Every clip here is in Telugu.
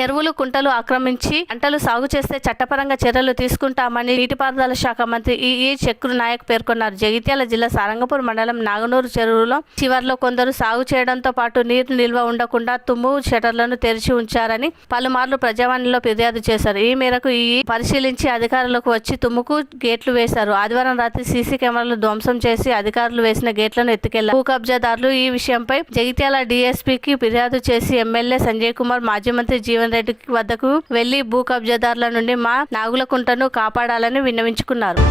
చెరువులు కుంటలు ఆక్రమించి పంటలు సాగు చేస్తే చట్టపరంగా చర్యలు తీసుకుంటామని నీటిపారుదల శాఖ మంత్రి ఈ చక్రు నాయక్ పేర్కొన్నారు. జగిత్యాల జిల్లా సారంగపూర్ మండలం నాగనూరు చెరువులో చివర్లో కొందరు సాగు చేయడంతో పాటు నీరు నిల్వ ఉండకుండా తుమ్ము షటర్లను తెరిచి ఉంచారని పలుమార్లు ప్రజావాణిలో ఫిర్యాదు చేశారు. ఈ మేరకు పరిశీలించి అధికారులకు వచ్చి తుమ్ముకు గేట్లు వేశారు. ఆదివారం రాత్రి సీసీ కెమెరాలు ధ్వంసం చేసి అధికారులు వేసిన గేట్లను ఎత్తుకెళ్లారు. భూ కబ్జాదారులు ఈ విషయంపై జగిత్యాల డీఎస్పీకి ఫిర్యాదు చేసి ఎమ్మెల్యే సంజయ్ కుమార్, మాజీ మంత్రి జీవన్ రెడ్డి వద్దకు వెళ్లి భూ కబ్జాదారుల నుండి మా నాగులకుంటను కాపాడాలని విన్నవించుకున్నారు.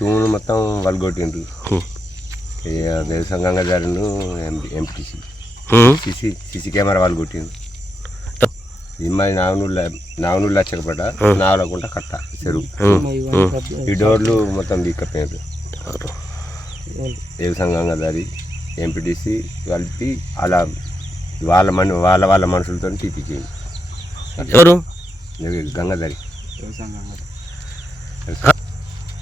తూములు మొత్తం వల్గొట్టిండ్రు. దేశంగా జరిగిన ఎంపీటీసీ సీసీ కెమెరా వాళ్ళు కొట్టిండ్రు. ఇది మరి నాగనూరు లచ్చకపడ్డ నావలకుంట కట్ట చెరువు. ఈ డోర్లు మొత్తం దిక్కపోయినారు. దేశంగా దారి ఎంపీటీసీ కలిపి అలా వాళ్ళ మనుషులతో తీపిచ్చింది. ఎవరు? గంగాధరి.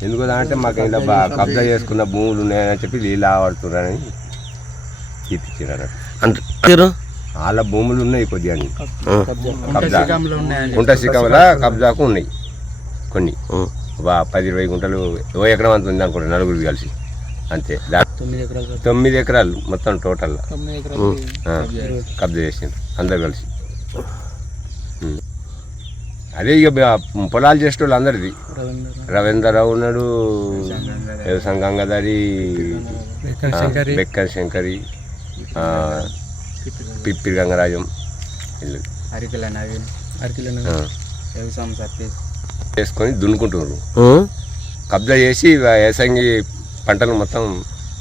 ఎందుకు అంటే మాకు ఇలా కబ్జా చేసుకున్న భూములు ఉన్నాయని చెప్పి నీళ్ళు ఆడుతున్నారని తీపిచ్చారు. వాళ్ళ భూములు ఉన్నాయి కొద్దిగా కబ్జా కుంట శిఖంలో కబ్జాకు ఉన్నాయి కొన్ని. 10-20 గుంటలు ఓ ఎకరం అంత ఉంది అనుకుంటా, నలుగురు కలిసి అంతే. 9 ఎకరాలు మొత్తం టోటల్ కబ్జా చేసిండ్రు అందరు కలిసి. అదే ఇక పొలాలు చేసేటోళ్ళు అందరిది. రవీంద్రరావు ఉన్నాడు, వ్యవసాయ గంగాధరి, బెక్కన్ శంకరి, పిప్పి గంగరాజం చేసుకొని దున్నుకుంటున్నారు. కబ్జా చేసి వ్యవసాయ పంటలు మొత్తం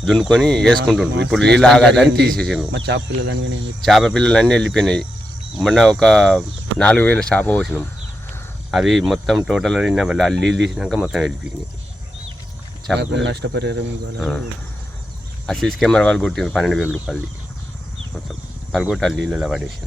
దున్నుకొని వేసుకుంటుండ్రు. ఇప్పుడు నీళ్ళు ఆగాదని తీసేసిండ్రు. చేప పిల్లలు అన్నీ వెళ్ళిపోయినాయి. మొన్న ఒక 4,000 చేప పోసినాం. అవి మొత్తం టోటల్ నీళ్ళు తీసినాక మొత్తం వెళ్ళిపోయినాయి. ఆ సీసీ కెమెరా వాళ్ళు కొట్టిండ్రు 12,000 రూపాయలు మొత్తం పలుగొట్టాలి నీళ్ళలో పడేసిన.